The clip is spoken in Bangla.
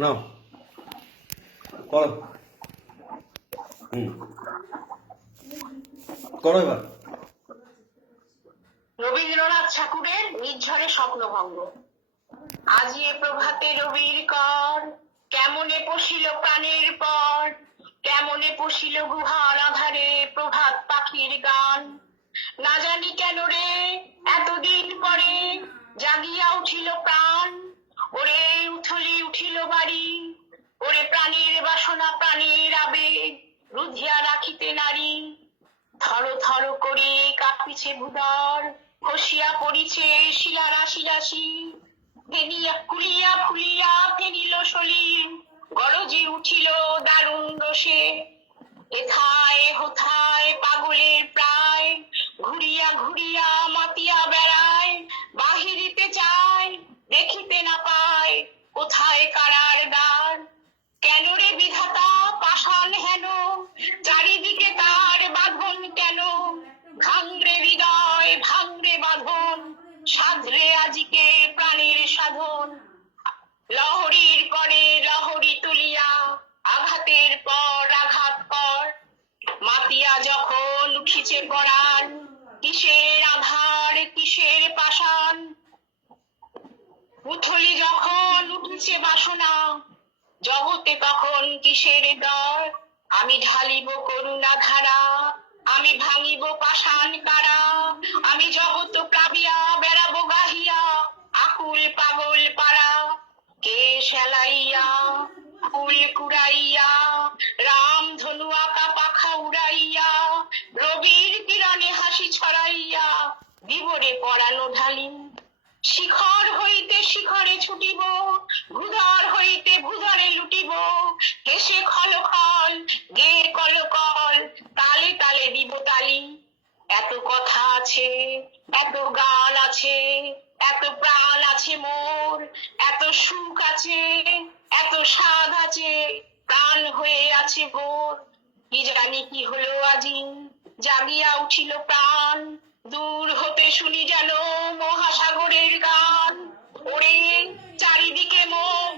নাও করো। করো এবার। রবীন্দ্রনাথ ঠাকুরের নির্ঝরে স্বপ্নভঙ্গ। আজি এ প্রভাতে রবির কর, কেমনে পশিল প্রাণের পর, কেমনে পশিল গুহার আধারে প্রভাত পাখির গান। না জানি কেন রে এতদিন পরে জাগিয়া উঠিল প্রাণ, ওরে উথলি উঠিল বাড়ি, ওরে প্রাণের বাসনা প্রাণের আবেগ রুধিয়া রাখিতে নারী। থর থর করে কাঁপিছে ভূদর, খসিয়া পড়িছে শিলা রাশি রাশি, ফেনিয়া কুলিয়া ফুলিয়া ফেনিল সলিল, গরজি উঠিল দারুণ রোষে। এথায় হোথায় পাগলের প্রায়, ঘুরিয়া ঘুরিয়া মাতিয়া বেড়ায়, বাহিরিতে চায় দেখিতে না পায় কোথায় কারার দ্বার। কেন রে বিধাতা পাষাণ হেন, চারিদিকে তার বাঁধন কেন, ভাঙরে হৃদয় ভাঙরে বাঁধন, সাধরে আজিকে প্রাণের সাধন। লহরীর পরে লহরী তুলিয়া আঘাতের পর আঘাত কর, মাতিয়া যখন উঠিছে পরাণ, কিসের আধার কিসের পাষাণ। উথলি যখন উঠিছে বাসনা, জগতে তখন কিসের ডর। আমি ঢালিব করুণা ধারা, আমি ভাঙিব পাষাণ কারা, আমি জগৎ প্লাবিয়া বেড়াবো গাহিয়া আকুল পাগল পাড়া। কে সেলাইয়া ফুল কুড়াইয়া, রাম ধনু আঁকা পাখা উড়াইয়া, রবির কিরণে হাসি ছড়াইয়া বিবরে পরানো ঢালি। শিখর হইতে শিখরে ছুটিব, ভূধর হইতে ভূধরে লুটিব, হেসে খল খল গে কল কল, তালে তালে দিব তালি। এত কথা আছে, এত গান আছে, এত প্রাণ আছে মোর, এত সুখ আছে, এত স্বাদ আছে, প্রাণ হয়ে আছে ভোর। কি জানি কি হলো আজি, জাগিয়া উঠিল প্রাণ, দূর হতে শুনি যেন মহাসাগরের গান। ওরে চারিদিকে মন,